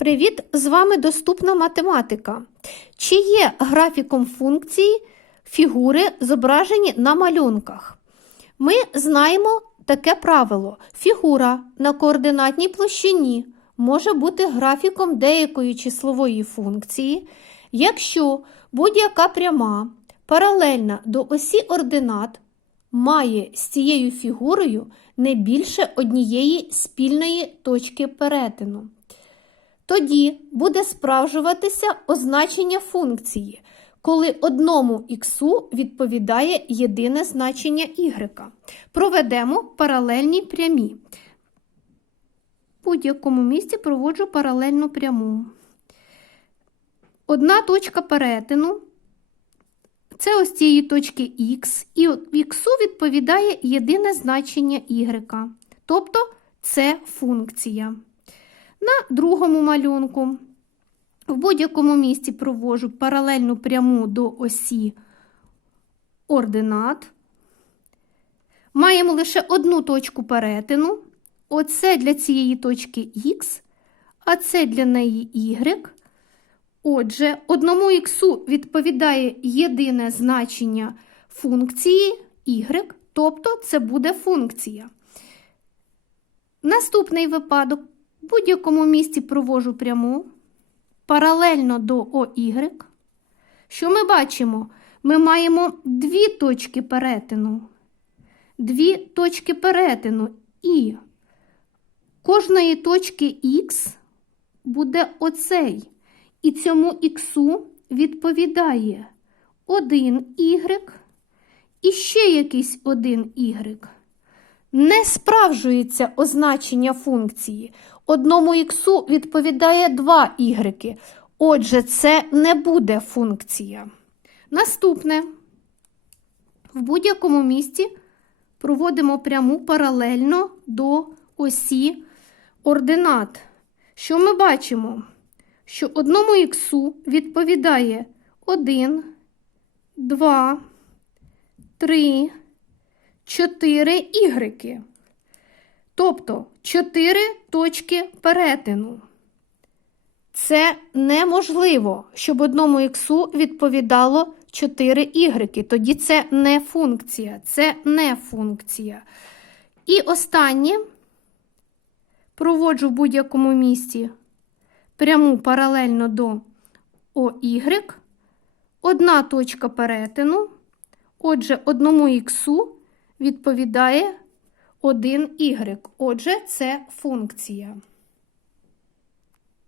Привіт! З вами доступна математика. Чи є графіком функції фігури, зображені на малюнках? Ми знаємо таке правило: фігура на координатній площині може бути графіком деякої числової функції, якщо будь-яка пряма паралельна до осі ординат має з цією фігурою не більше однієї спільної точки перетину. Тоді буде справжуватися означення функції, коли одному іксу відповідає єдине значення y. Проведемо паралельні прямі. В будь-якому місці проводжу паралельну пряму. Одна точка перетину це ось цієї точки Х, і іксу відповідає єдине значення y, тобто це функція. На другому малюнку в будь-якому місці провожу паралельну пряму до осі ординат. Маємо лише одну точку перетину. Оце для цієї точки Х, а це для неї Y. Отже, одному іксу відповідає єдине значення функції y, тобто це буде функція. Наступний випадок. Будь-якому місці провожу пряму паралельно до OY. Що ми бачимо? Ми маємо дві точки перетину. Дві точки перетину і кожної точки Х буде оцей. І цьому іксу відповідає один y і ще якийсь один y. Не справжується означення функції. Одному іксу відповідає два y. Отже, це не буде функція. Наступне. В будь-якому місці проводимо пряму паралельно до осі ординат. Що ми бачимо? Що одному іксу відповідає 1, 2, 3, 4 ігреки. Тобто 4 точки перетину. Це неможливо, щоб одному іксу відповідало 4 ігреки. Тоді це не функція. Це не функція. І останнє проводжу в будь-якому місці пряму паралельно до ОY. Одна точка перетину. Отже, одному іксу відповідає 1 y. Отже, це функція.